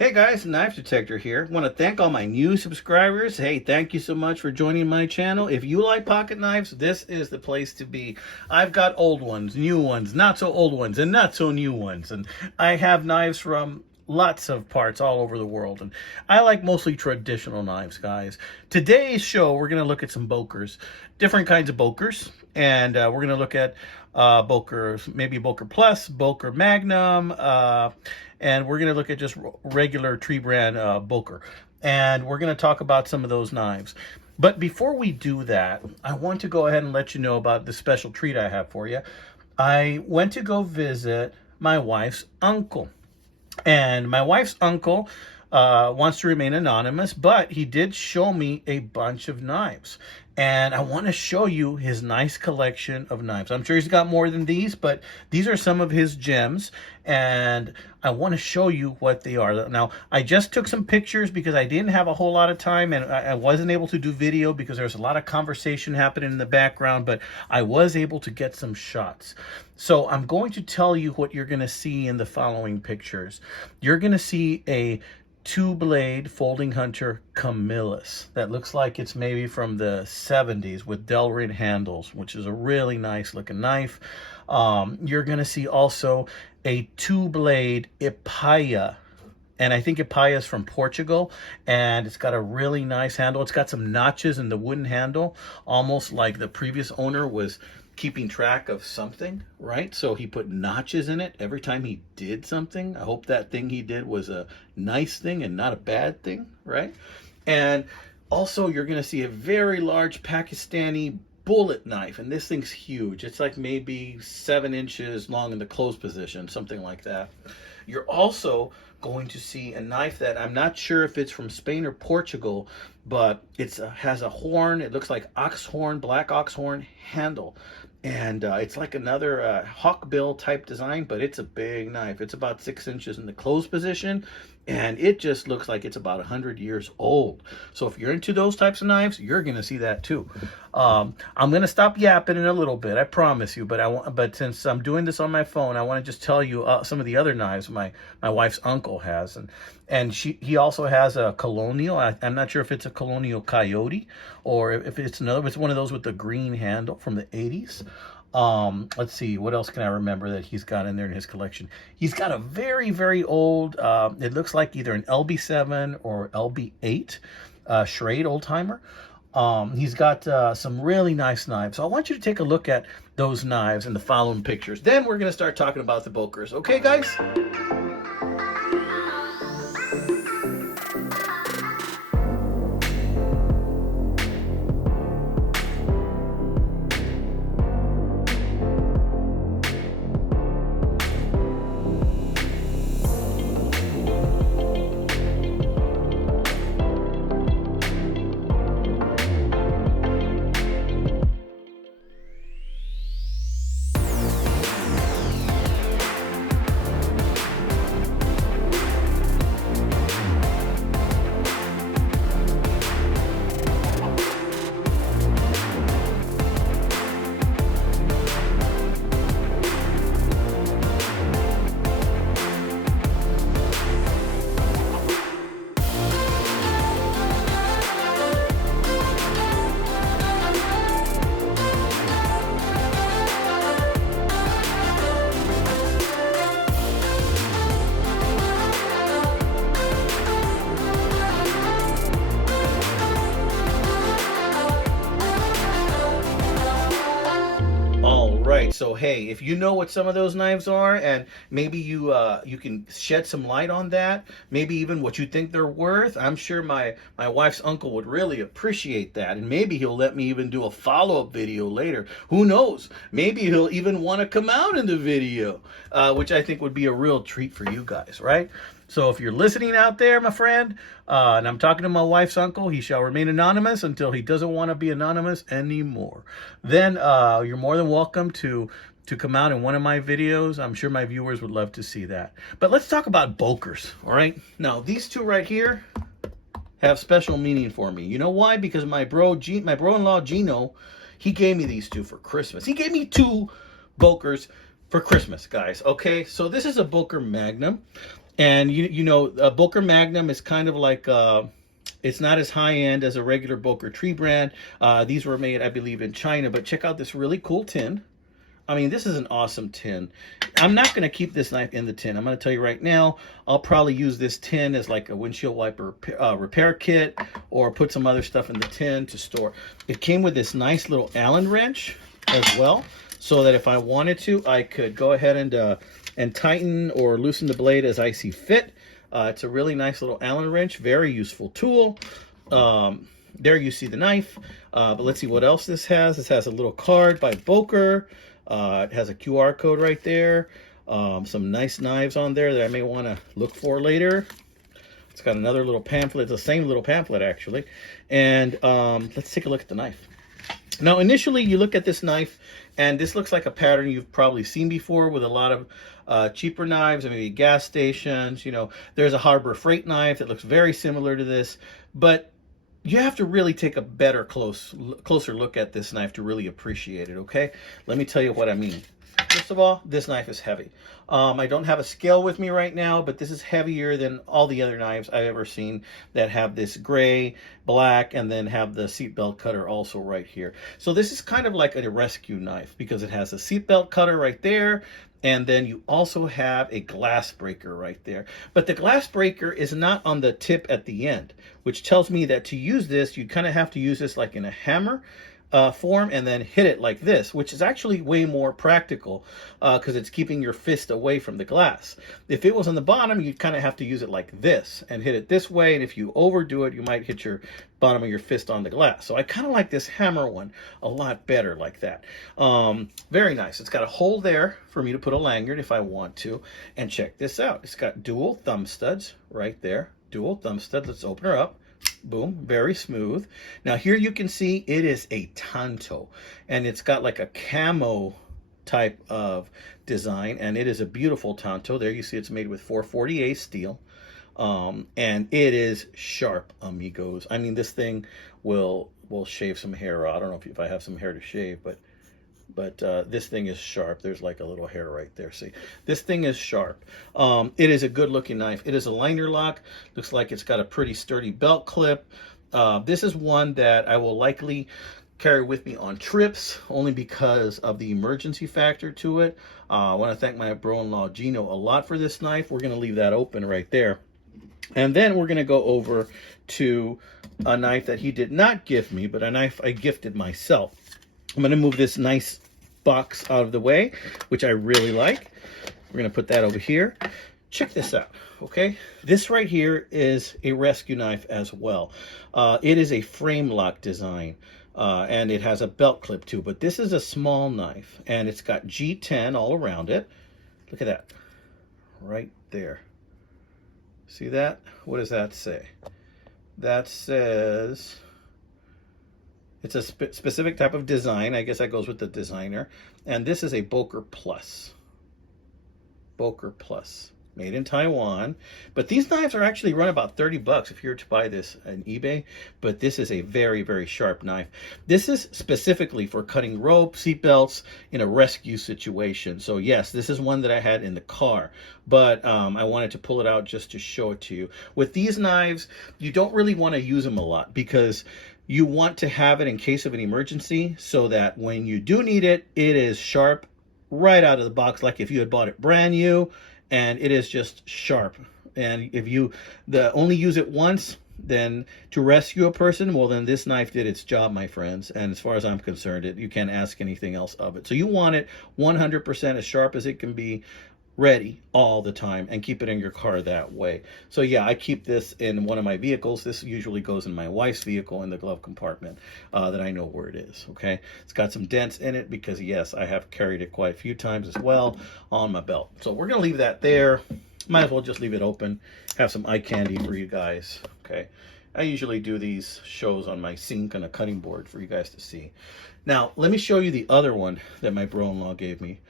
Hey guys, Knife Detector here. Want to thank all my new subscribers. Hey, thank you so much for joining my channel. If you like pocket knives, this is the place to be. I've got old ones, new ones, not so old ones, and not so new ones. And I have knives from lots of parts all over the world. And I like mostly traditional knives, guys. Today's show, we're going to look at some Bokers, different kinds of Bokers. And we're going to look at Bokers, maybe Boker Plus, Boker Magnum, and we're going to look at just regular tree brand Boker. And we're going to talk about some of those knives. But before we do that, I want to go ahead and let you know about the special treat I have for you. I went to go visit my wife's uncle. And my wife's uncle wants to remain anonymous, but he did show me a bunch of knives. And I want to show you his nice collection of knives. I'm sure he's got more than these, but these are some of his gems. And I want to show you what they are. Now, I just took some pictures because I didn't have a whole lot of time, and I wasn't able to do video because there's a lot of conversation happening in the background, but I was able to get some shots. So I'm going to tell you what you're going to see in the following pictures. You're going to see a two-blade folding hunter Camillus that looks like it's maybe from the 70s with Delrin handles, which is a really nice looking knife. You're going to see also a two-blade Ipaya, and I think Ipaya is from Portugal, and it's got a really nice handle. It's got some notches in the wooden handle, almost like the previous owner was keeping track of something, right? So he put notches in it every time he did something. I hope that thing he did was a nice thing and not a bad thing, right? And also you're going to see a very large Pakistani bullet knife, and this thing's huge. It's like maybe 7 inches long in the closed position, something like that. You're also going to see a knife that I'm not sure if it's from Spain or Portugal, but it has a horn. It looks like ox horn, black ox horn handle. And it's like another hawkbill type design, but it's a big knife. It's about 6 inches in the closed position, and it just looks like it's about 100 years old. So if you're into those types of knives, you're going to see that too. I'm going to stop yapping in a little bit, I promise you. But since I'm doing this on my phone, I want to just tell you some of the other knives my wife's uncle has, and he also has a Colonial. I'm not sure if it's a Colonial Coyote or if it's another. It's one of those with the green handle from the 80s. Let's see, what else can I remember that he's got in there in his collection? He's got a very, very old, it looks like either an LB7 or LB8 Schrade old timer. He's got some really nice knives. So I want you to take a look at those knives in the following pictures. Then we're going to start talking about the Bokers. Okay, guys? Right, so hey, if you know what some of those knives are, and maybe you can shed some light on that, maybe even what you think they're worth, I'm sure my wife's uncle would really appreciate that, and maybe he'll let me even do a follow-up video later. Who knows? Maybe he'll even want to come out in the video, which I think would be a real treat for you guys, right? So if you're listening out there, my friend, and I'm talking to my wife's uncle, he shall remain anonymous until he doesn't want to be anonymous anymore. Then you're more than welcome to come out in one of my videos. I'm sure my viewers would love to see that. But let's talk about Bokers, all right? Now, these two right here have special meaning for me. You know why? Because my bro-in-law Gino, he gave me these two for Christmas. He gave me 2 Bokers for Christmas, guys. Okay, so this is a Boker Magnum. And you know, Boker Magnum is kind of like it's not as high end as a regular Boker tree brand. These were made, I believe, in China. But check out this really cool tin. I mean, this is an awesome tin. I'm not going to keep this knife in the tin. I'm going to tell you right now, I'll probably use this tin as like a windshield wiper repair kit, or put some other stuff in the tin to store. It came with this nice little Allen wrench as well, so that if I wanted to, I could go ahead and tighten or loosen the blade as I see fit. It's a really nice little Allen wrench, very useful tool. There you see the knife, but let's see what else this has. This has a little card by Boker. It has a QR code right there. Some nice knives on there that I may want to look for later. It's got another little pamphlet. It's the same little pamphlet, actually. And let's take a look at the knife. Now, initially, you look at this knife, and this looks like a pattern you've probably seen before with a lot of cheaper knives, maybe gas stations. You know, there's a Harbor Freight knife that looks very similar to this, but you have to really take a better, closer look at this knife to really appreciate it, okay? Let me tell you what I mean. First of all, this knife is heavy. I don't have a scale with me right now, but this is heavier than all the other knives I've ever seen that have this gray, black, and then have the seatbelt cutter also right here. So this is kind of like a rescue knife because it has a seatbelt cutter right there, and then you also have a glass breaker right there. But the glass breaker is not on the tip at the end, which tells me that to use this, you kind of have to use this like in a hammer form and then hit it like this, which is actually way more practical because it's keeping your fist away from the glass. If it was on the bottom, you'd kind of have to use it like this and hit it this way, and if you overdo it, you might hit your bottom of your fist on the glass. So I kind of like this hammer one a lot better like that. Very nice. It's got a hole there for me to put a lanyard if I want to. And check this out. It's got dual thumb studs right there. Dual thumb studs. Let's open her up. Boom, very smooth. Now here you can see it is a tanto, and it's got like a camo type of design, and it is a beautiful tanto. There you see it's made with 440A steel, and it is sharp, amigos. I mean, this thing will shave some hair. I don't know if I have some hair to shave, but this thing is sharp. There's like a little hair right there. See, this thing is sharp. It is a good looking knife. It is a liner lock. Looks like it's got a pretty sturdy belt clip. This is one that I will likely carry with me on trips only because of the emergency factor to it. I want to thank my bro-in-law Gino a lot for this knife. We're going to leave that open right there. And then we're going to go over to a knife that he did not give me, but a knife I gifted myself. I'm going to move this nice box out of the way, which I really like. We're going to put that over here. Check this out, okay? This right here is a rescue knife as well. It is a frame lock design, and it has a belt clip too, but this is a small knife, and it's got G10 all around it. Look at that, right there. See that? What does that say? That says... it's a specific type of design. I guess that goes with the designer. And this is a Boker Plus. Boker Plus. Made in Taiwan. But these knives are actually run about 30 bucks if you were to buy this on eBay. But this is a very, very sharp knife. This is specifically for cutting rope, seatbelts in a rescue situation. So yes, this is one that I had in the car. But I wanted to pull it out just to show it to you. With these knives, you don't really want to use them a lot because you want to have it in case of an emergency so that when you do need it, it is sharp right out of the box, like if you had bought it brand new, and it is just sharp. And if you only use it once, then to rescue a person, well, then this knife did its job, my friends. And as far as I'm concerned, you can't ask anything else of it. So you want it 100% as sharp as it can be, ready all the time, and keep it in your car that way. So yeah, I keep this in one of my vehicles. This usually goes in my wife's vehicle in the glove compartment that I know where it is, okay? It's got some dents in it because yes, I have carried it quite a few times as well on my belt. So we're gonna leave that there. Might as well just leave it open, have some eye candy for you guys, okay? I usually do these shows on my sink on a cutting board for you guys to see. Now, let me show you the other one that my bro-in-law gave me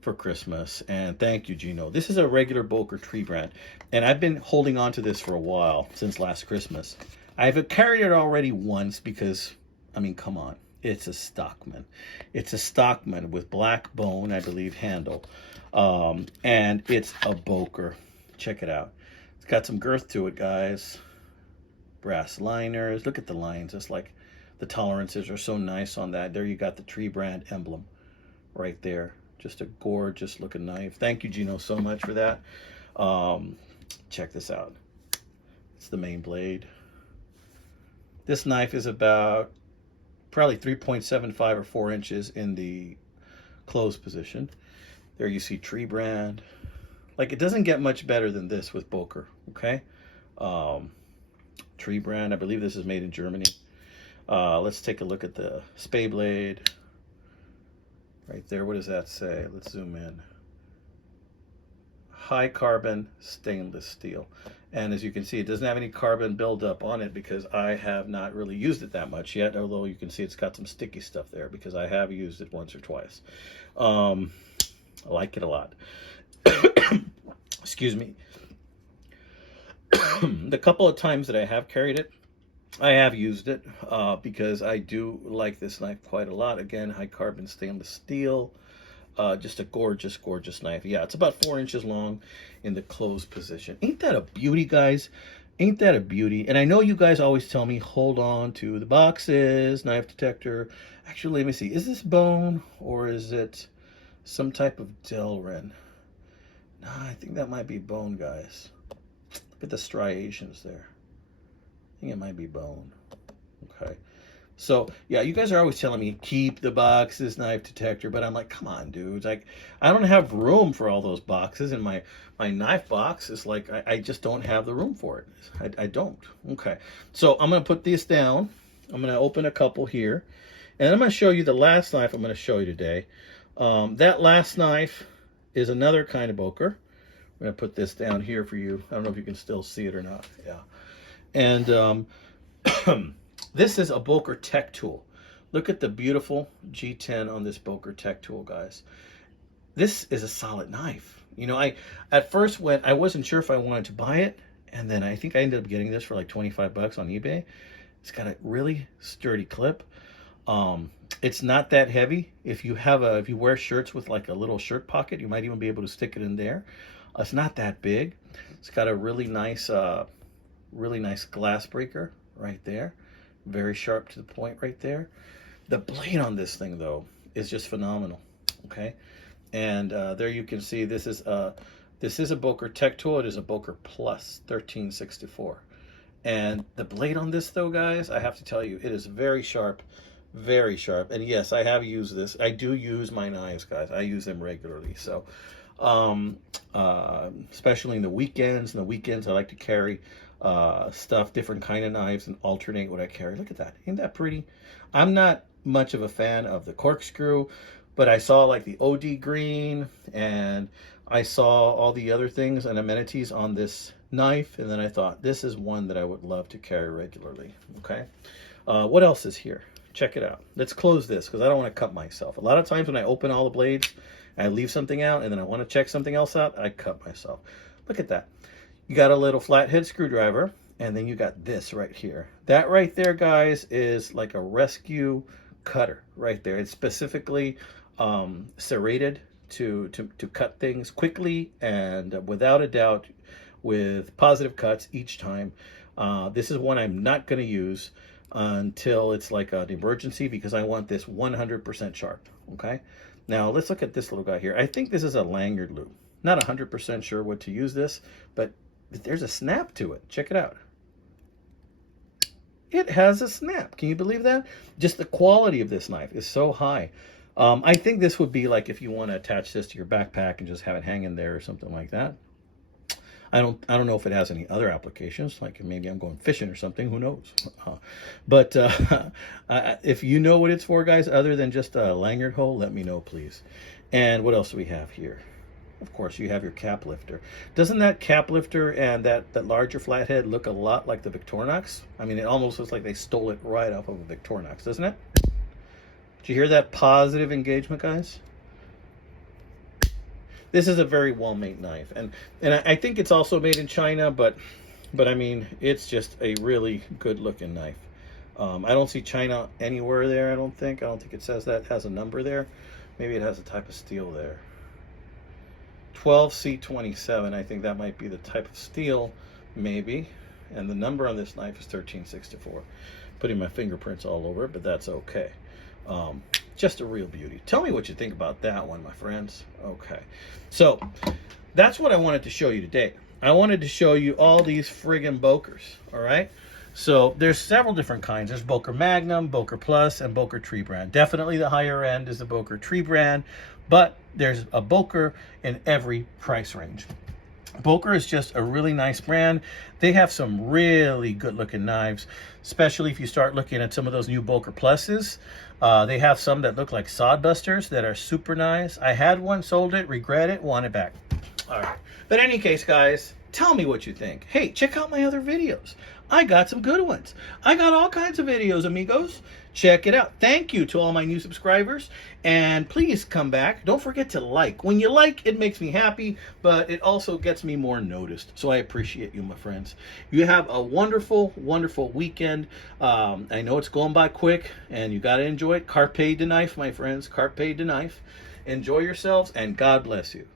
for Christmas, and thank you, Gino. This is a regular Boker tree brand, and I've been holding on to this for a while, since last Christmas. I've carried it already once because, I mean, come on, it's a Stockman. It's a Stockman with black bone, I believe, handle, and it's a Boker. Check it out. It's got some girth to it, guys. Brass liners. Look at the lines. It's like the tolerances are so nice on that. There you got the tree brand emblem right there. Just a gorgeous looking knife. Thank you, Gino, so much for that. Check this out. It's the main blade. This knife is about probably 3.75 or 4 inches in the closed position. There you see tree brand. Like, it doesn't get much better than this with Boker, okay? Tree brand. I believe this is made in Germany. Let's take a look at the spay blade. Right there, what does that say? Let's zoom in. High carbon stainless steel. And as you can see, it doesn't have any carbon buildup on it because I have not really used it that much yet, although you can see it's got some sticky stuff there because I have used it once or twice. I like it a lot. Excuse me. The couple of times that I have carried it, I have used it because I do like this knife quite a lot. Again, high carbon stainless steel. Just a gorgeous, gorgeous knife. Yeah, it's about 4 inches long in the closed position. Ain't that a beauty, guys? Ain't that a beauty? And I know you guys always tell me, hold on to the boxes, knife detector. Actually, let me see. Is this bone or is it some type of Delrin? No, I think that might be bone, guys. Look at the striations there. I think it might be bone. Okay. So, yeah, you guys are always telling me, keep the boxes, knife detector. But I'm like, come on, dudes. Like, I don't have room for all those boxes. And my knife box is like, I just don't have the room for it. I don't. Okay. So I'm going to put this down. I'm going to open a couple here. And I'm going to show you the last knife I'm going to show you today. That last knife is another kind of Boker. I'm going to put this down here for you. I don't know if you can still see it or not. Yeah. And this is a Boker Tech tool. Look at the beautiful G10 on this Boker Tech tool, guys. This is a solid knife. You know, at first I wasn't sure if I wanted to buy it, and then I think I ended up getting this for like 25 bucks on eBay. It's got a really sturdy clip. It's not that heavy. If you wear shirts with like a little shirt pocket, you might even be able to stick it in there. It's not that big. It's got a really nice glass breaker right there. Very sharp to the point right there. The blade on this thing, though, is just phenomenal. Okay, and there you can see this is a Boker Tech tool. It is a Boker Plus 1364, and the blade on this, though, guys, I have to tell you, it is very sharp, very sharp. And yes, I have used this. I do use my knives, guys. I use them regularly. So, especially in the weekends. In the weekends, I like to carry different kind of knives and alternate what I carry. Look at that. Ain't that pretty? I'm not much of a fan of the corkscrew, but I saw like the OD green and I saw all the other things and amenities on this knife, and then I thought this is one that I would love to carry regularly. Okay, what else is here? Check it out. Let's close this because I don't want to cut myself. A lot of times when I open all the blades, I leave something out and then I want to check something else out, I cut myself. Look at that. You got a little flathead screwdriver, and then you got this right here. That right there, guys, is like a rescue cutter right there. It's specifically serrated to cut things quickly and without a doubt with positive cuts each time. This is one I'm not going to use until it's like an emergency because I want this 100% sharp. Okay. Now let's look at this little guy here. I think this is a lanyard loop. Not 100% sure what to use this, but there's a snap to it. Check it out. It has a snap. Can you believe that? Just the quality of this knife is so high. I think this would be like if you want to attach this to your backpack and just have it hanging there or something like that. I don't know if it has any other applications, like maybe I'm going fishing or something, who knows. But if you know what it's for, guys, other than just a lanyard hole, let me know, please. And what else do we have here? Of course, you have your cap lifter. Doesn't that cap lifter and that larger flathead look a lot like the Victorinox? I mean, it almost looks like they stole it right off of a Victorinox, doesn't it? Did you hear that positive engagement, guys? This is a very well-made knife, and I think it's also made in China, but I mean, it's just a really good-looking knife. I don't see China anywhere there. I don't think it says that. It has a number there. Maybe it has a type of steel there. 12C27. I think that might be the type of steel, maybe. And the number on this knife is 1364. Putting my fingerprints all over it, but that's okay. Just a real beauty. Tell me what you think about that one, my friends. Okay, so that's what I wanted to show you today. I wanted to show you all these friggin' Bokers, all right? So there's several different kinds. There's Boker Magnum, Boker Plus, and Boker Tree Brand. Definitely the higher end is the Boker Tree Brand, but there's a Boker in every price range. Boker is just a really nice brand. They have some really good looking knives, especially if you start looking at some of those new Boker Pluses. They have some that look like sodbusters that are super nice. I had one, sold it, regret it, want it back. All right. But in any case, guys, tell me what you think. Hey, check out my other videos. I got some good ones. I got all kinds of videos, amigos. Check it out. Thank you to all my new subscribers. And please come back. Don't forget to like. When you like, it makes me happy, but it also gets me more noticed. So I appreciate you, my friends. You have a wonderful, wonderful weekend. I know it's going by quick, and you got to enjoy it. Carpe de knife, my friends. Carpe de knife. Enjoy yourselves, and God bless you.